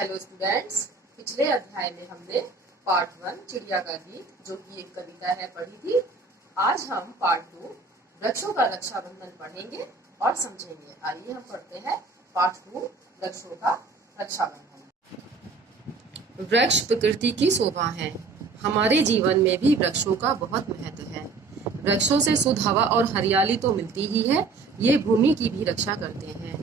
Hello students, पिछले अध्याय में हमने पार्ट 1 चिड़िया का गीत जो कि एक कविता है पढ़ी थी। आज हम पार्ट 2 वृक्षों का रक्षाबंधन पढ़ेंगे और समझेंगे। आइए हम पढ़ते हैं पार्ट 2 वृक्षों का रक्षाबंधन। वृक्ष प्रकृति की शोभा है। हमारे जीवन में भी वृक्षों का बहुत महत्व है। वृक्षों से शुद्ध हवा और हरियाली तो मिलती ही है, ये भूमि की भी रक्षा करते हैं।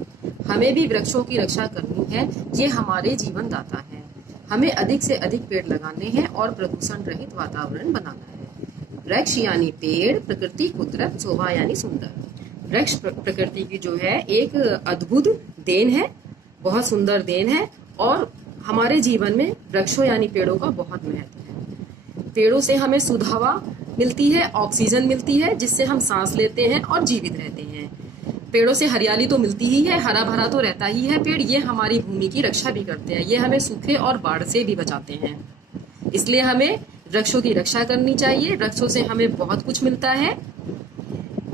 हमें भी वृक्षों की रक्षा करनी है, ये हमारे जीवन दाता है। हमें अधिक से अधिक पेड़ लगाने हैं और प्रदूषण रहित वातावरण बनाना है। वृक्ष यानी पेड़, प्रकृति, कुदरत, शोभा यानी सुंदर। वृक्ष प्रकृति की जो है एक अद्भुत देन है, बहुत सुंदर देन है और हमारे जीवन में वृक्षों यानी पेड़ों का बहुत महत्व है। पेड़ों से हमें शुद्ध हवा मिलती है, ऑक्सीजन मिलती है, जिससे हम सांस लेते हैं और जीवित रहते हैं। पेड़ों से हरियाली तो मिलती ही है, हरा भरा तो रहता ही है पेड़। ये हमारी भूमि की रक्षा भी करते हैं, ये हमें सूखे और बाढ़ से भी बचाते हैं। इसलिए हमें वृक्षों की रक्षा करनी चाहिए। वृक्षों से हमें बहुत कुछ मिलता है,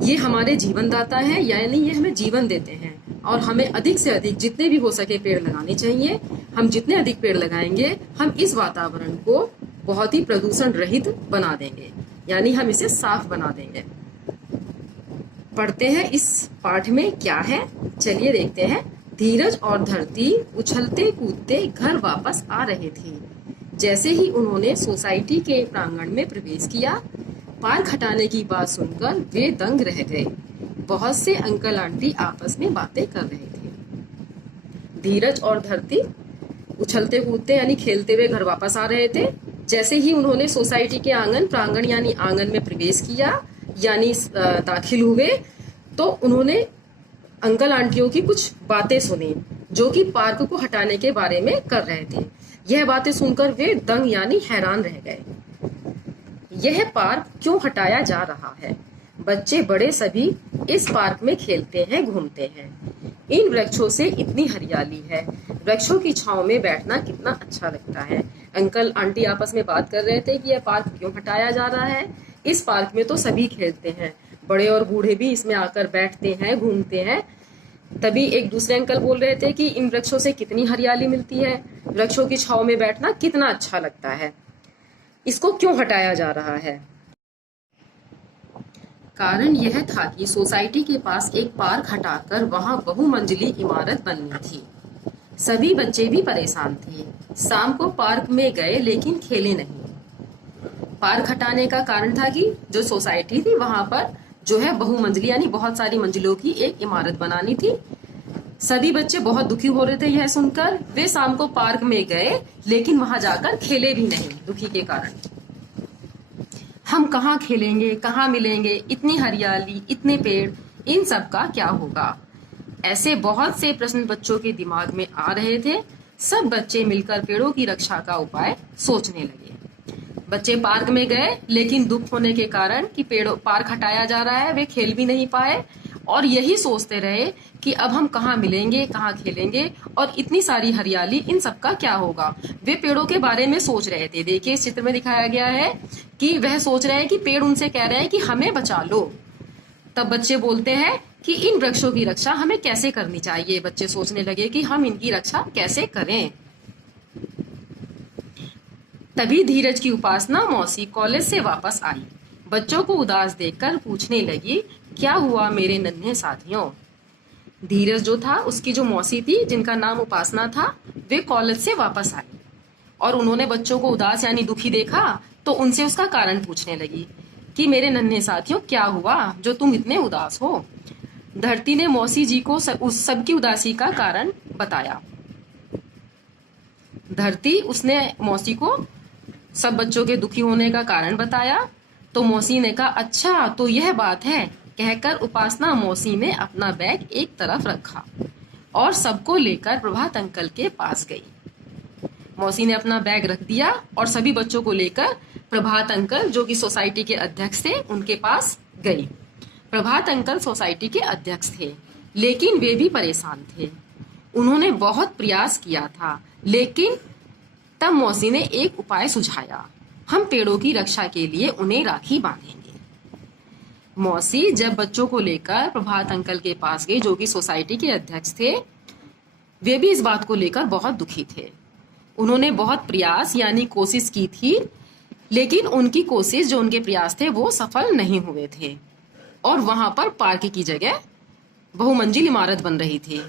ये हमारे जीवन दाता है, यानी ये हमें जीवन देते हैं। और हमें अधिक से अधिक जितने भी हो सके पेड़ लगाने चाहिए। हम जितने अधिक पेड़ लगाएंगे, हम इस वातावरण को बहुत ही प्रदूषण रहित बना देंगे, यानी हम इसे साफ बना देंगे। पढ़ते हैं इस पाठ में क्या है, चलिए देखते हैं। धीरज और धरती उछलते कूदते घर वापस आ रहे थे। जैसे ही उन्होंने सोसाइटी के प्रांगण में प्रवेश किया, पार्क हटाने की बात सुनकर वे दंग रह गए। बहुत से अंकल आंटी आपस में बातें कर रहे थे। धीरज और धरती उछलते कूदते यानी खेलते हुए घर वापस आ रहे थे। जैसे ही उन्होंने सोसाइटी के प्रांगण यानी आंगन में प्रवेश किया, यानी दाखिल हुए, तो उन्होंने अंकल आंटियों की कुछ बातें सुनी जो कि पार्क को हटाने के बारे में कर रहे थे। यह बातें सुनकर वे दंग यानी हैरान रह गए। यह पार्क क्यों हटाया जा रहा है? बच्चे बड़े सभी इस पार्क में खेलते हैं, घूमते हैं। इन वृक्षों से इतनी हरियाली है, वृक्षों की छांव में बैठना कितना अच्छा लगता है। अंकल आंटी आपस में बात कर रहे थे कि यह पार्क क्यों हटाया जा रहा है। इस पार्क में तो सभी खेलते हैं, बड़े और बूढ़े भी इसमें आकर बैठते हैं, घूमते हैं। तभी एक दूसरे अंकल बोल रहे थे कि इन वृक्षों से कितनी हरियाली मिलती है, वृक्षों की छांव में बैठना कितना अच्छा लगता है, इसको क्यों हटाया जा रहा है? कारण यह था कि सोसाइटी के पास एक पार्क हटाकर वहां बहुमंजिली इमारत बननी थी। सभी बच्चे भी परेशान थे। शाम को पार्क में गए लेकिन खेले नहीं। पार्क हटाने का कारण था कि जो सोसाइटी थी वहां पर जो है बहुमंजिली यानी बहुत सारी मंजिलों की एक इमारत बनानी थी। सभी बच्चे बहुत दुखी हो रहे थे यह सुनकर। वे शाम को पार्क में गए लेकिन वहां जाकर खेले भी नहीं, दुखी के कारण। हम कहाँ खेलेंगे, कहाँ मिलेंगे, इतनी हरियाली, इतने पेड़, इन सब का क्या होगा? ऐसे बहुत से प्रश्न बच्चों के दिमाग में आ रहे थे। सब बच्चे मिलकर पेड़ों की रक्षा का उपाय सोचने लगे। बच्चे पार्क में गए लेकिन दुख होने के कारण कि पार्क हटाया जा रहा है, वे खेल भी नहीं पाए और यही सोचते रहे कि अब हम कहाँ मिलेंगे, कहाँ खेलेंगे और इतनी सारी हरियाली, इन सब का क्या होगा? वे पेड़ों के बारे में सोच रहे थे। देखिए इस चित्र में दिखाया गया है कि वह सोच रहे हैं कि पेड़ उनसे कह रहे हैं कि हमें बचा लो। तब बच्चे बोलते हैं कि इन वृक्षों की रक्षा हमें कैसे करनी चाहिए। बच्चे सोचने लगे कि हम इनकी रक्षा कैसे करें। तभी धीरज की उपासना मौसी कॉलेज से वापस आई। बच्चों को उदास देखकर पूछने लगी, क्या हुआ मेरे नन्हे साथियों? धीरज जो था, उसकी जो मौसी थी जिनका नाम उपासना था, वे कॉलेज से वापस आई और उन्होंने बच्चों को उदास यानी दुखी देखा तो उनसे उसका कारण पूछने लगी कि मेरे नन्हे साथियों क्या हुआ जो तुम इतने उदास हो? धरती ने मौसी जी को उस सबकी उदासी का कारण बताया। धरती उसने मौसी को सब बच्चों के दुखी होने का कारण बताया। तो मौसी ने कहा, अच्छा तो यह बात है, कहकर उपासना मौसी ने अपना बैग एक तरफ रखा और सबको लेकर प्रभात अंकल के पास गई। मौसी ने अपना बैग रख दिया और सभी बच्चों को लेकर प्रभात अंकल जो कि सोसाइटी के अध्यक्ष थे उनके पास गई। प्रभात अंकल सोसाइटी के अध्यक्ष थे लेकिन वे भी परेशान थे। उन्होंने बहुत प्रयास किया था लेकिन तब मौसी ने एक उपाय सुझाया, हम पेड़ों की रक्षा के लिए उन्हें राखी बांधेंगे। मौसी जब बच्चों को लेकर प्रभात अंकल के पास गई जो कि सोसाइटी के अध्यक्ष थे, वे भी इस बात को लेकर बहुत दुखी थे। उन्होंने बहुत प्रयास यानी कोशिश की थी, लेकिन उनकी कोशिश जो उनके प्रयास थे वो सफल नहीं हुए थे और वहां पर पार्क की जगह बहुमंजिल इमारत बन रही थी।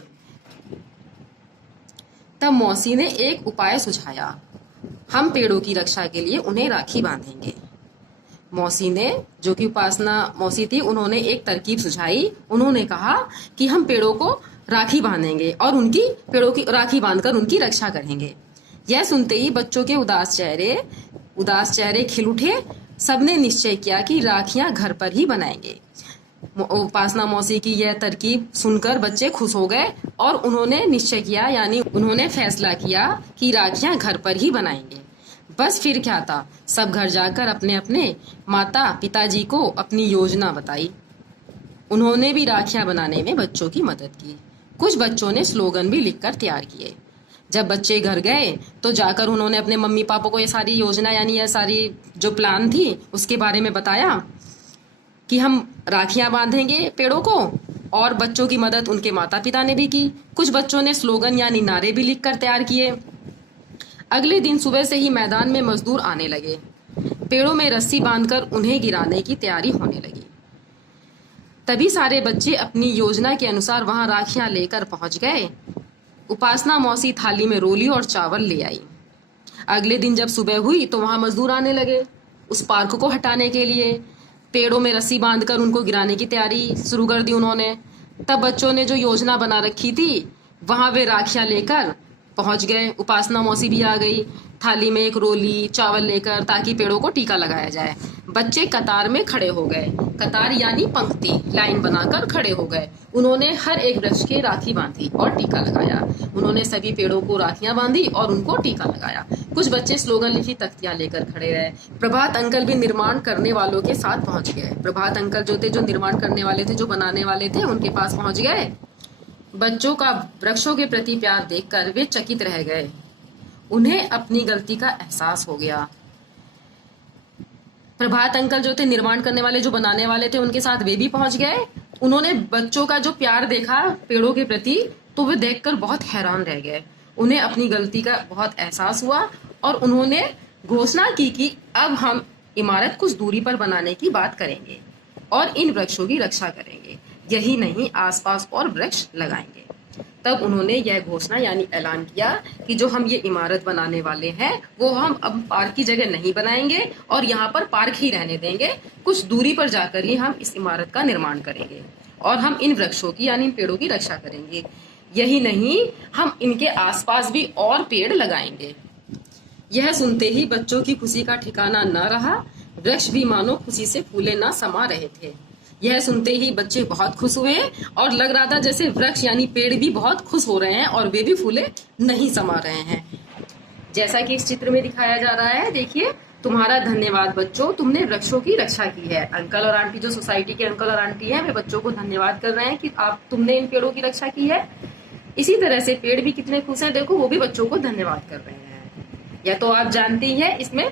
तब मौसी ने एक उपाय सुझाया, हम पेड़ों की रक्षा के लिए उन्हें राखी बांधेंगे। मौसी ने, जो कि उपासना मौसी थी, उन्होंने एक तरकीब सुझाई। उन्होंने कहा कि हम पेड़ों को राखी बांधेंगे और उनकी पेड़ों की राखी बांधकर उनकी रक्षा करेंगे। यह सुनते ही बच्चों के उदास चेहरे खिल उठे। सबने निश्चय किया कि राखियां घर पर ही बनाएंगे। उपासना मौसी की यह तरकीब सुनकर बच्चे खुश हो गए और उन्होंने निश्चय किया, यानी उन्होंने फैसला किया कि राखियां घर पर ही बनाएंगे। बस फिर क्या था, सब घर जाकर अपने अपने माता पिताजी को अपनी योजना बताई। उन्होंने भी राखियां बनाने में बच्चों की मदद की। कुछ बच्चों ने स्लोगन भी लिखकर तैयार किए। जब बच्चे घर गए तो जाकर उन्होंने अपने मम्मी पापा को ये सारी योजना यानी ये सारी जो प्लान थी उसके बारे में बताया कि हम राखियां बांधेंगे पेड़ों को, और बच्चों की मदद उनके माता पिता ने भी की। कुछ बच्चों ने स्लोगन यानी नारे भी लिखकर तैयार किए। अगले दिन सुबह से ही मैदान में मजदूर आने लगे। पेड़ों में रस्सी बांधकर उन्हें गिराने की तैयारी होने लगी। तभी सारे बच्चे अपनी योजना के अनुसार वहां राखियां लेकर पहुंच गए। उपासना मौसी थाली में रोली और चावल ले आई। अगले दिन जब सुबह हुई तो वहां मजदूर आने लगे उस पार्क को हटाने के लिए। पेड़ों में रस्सी बांधकर उनको गिराने की तैयारी शुरू कर दी उन्होंने। तब बच्चों ने जो योजना बना रखी थी वहां वे राखियां लेकर पहुंच गए। उपासना मौसी भी आ गई थाली में एक रोली चावल लेकर, ताकि पेड़ों को टीका लगाया जाए। बच्चे कतार में खड़े हो गए। कतार यानी पंक्ति, लाइन बनाकर खड़े हो गए। उन्होंने हर एक वृक्ष के राखी बांधी और टीका लगाया। उन्होंने सभी पेड़ों को राखियां बांधी और उनको टीका लगाया। कुछ बच्चे स्लोगन लिखी तख्तियां लेकर खड़े रहे। प्रभात अंकल भी निर्माण करने वालों के साथ पहुंच गए। प्रभात अंकल जो थे, जो निर्माण करने वाले थे, जो बनाने वाले थे, उनके पास पहुंच गए। बच्चों का वृक्षों के प्रति प्यार देखकर वे चकित रह गए। उन्हें अपनी गलती का एहसास हो गया। प्रभात अंकल जो थे, निर्माण करने वाले, जो बनाने वाले थे, उनके साथ वे भी पहुंच गए। उन्होंने बच्चों का जो प्यार देखा पेड़ों के प्रति, तो वे देखकर बहुत हैरान रह गए। उन्हें अपनी गलती का बहुत एहसास हुआ और उन्होंने घोषणा की कि अब हम इमारत कुछ दूरी पर बनाने की बात करेंगे और इन वृक्षों की रक्षा करेंगे। यही नहीं, आसपास और वृक्ष लगाएंगे। तब उन्होंने यह घोषणा यानी ऐलान किया कि जो हम ये इमारत बनाने वाले हैं वो हम अब पार्क की जगह नहीं बनाएंगे और यहाँ पर पार्क ही रहने देंगे। कुछ दूरी पर जाकर ही हम इस इमारत का निर्माण करेंगे और हम इन वृक्षों की यानी इन पेड़ों की रक्षा करेंगे। यही नहीं, हम इनके आसपास भी और पेड़ लगाएंगे। यह सुनते ही बच्चों की खुशी का ठिकाना न रहा। वृक्ष भी मानो खुशी से फूले न समा रहे थे। यह सुनते ही बच्चे बहुत खुश हुए और लग रहा था जैसे वृक्ष यानी पेड़ भी बहुत खुश हो रहे हैं और वे भी फूले नहीं समा रहे हैं। जैसा कि इस चित्र में दिखाया जा रहा है, देखिए, तुम्हारा धन्यवाद बच्चों, तुमने वृक्षों की रक्षा की है। अंकल और आंटी, जो सोसाइटी के अंकल और आंटी हैं, वे बच्चों को धन्यवाद कर रहे हैं कि तुमने इन पेड़ों की रक्षा की है। इसी तरह से पेड़ भी कितने खुश हैं, देखो, वो भी बच्चों को धन्यवाद कर रहे हैं। या तो आप जानती हैं इसमें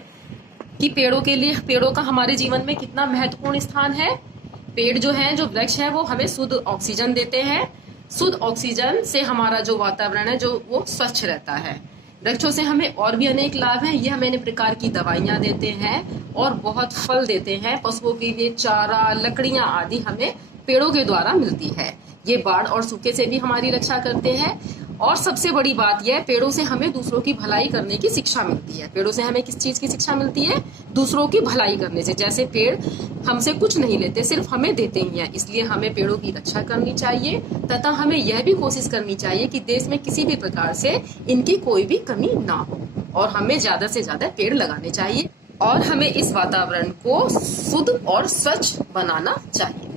कि पेड़ों का हमारे जीवन में कितना महत्वपूर्ण स्थान है। पेड़ जो हैं, जो वृक्ष हैं, वो हमें शुद्ध ऑक्सीजन देते हैं। शुद्ध ऑक्सीजन से हमारा जो वातावरण है जो वो स्वच्छ रहता है। वृक्षों से हमें और भी अनेक लाभ हैं। ये हमें अनेक प्रकार की दवाइयां देते हैं और बहुत फल देते हैं। पशुओं के लिए चारा, लकड़ियां आदि हमें पेड़ों के द्वारा मिलती है। ये बाढ़ और सूखे से भी हमारी रक्षा करते हैं। और सबसे बड़ी बात यह, पेड़ों से हमें दूसरों की भलाई करने की शिक्षा मिलती है। पेड़ों से हमें किस चीज की शिक्षा मिलती है? दूसरों की भलाई करने से। जैसे पेड़ हमसे कुछ नहीं लेते, सिर्फ हमें देते ही हैं। इसलिए हमें पेड़ों की रक्षा करनी चाहिए तथा हमें यह भी कोशिश करनी चाहिए कि देश में किसी भी प्रकार से इनकी कोई भी कमी ना हो और हमें ज्यादा से ज्यादा पेड़ लगाने चाहिए और हमें इस वातावरण को शुद्ध और स्वच्छ बनाना चाहिए।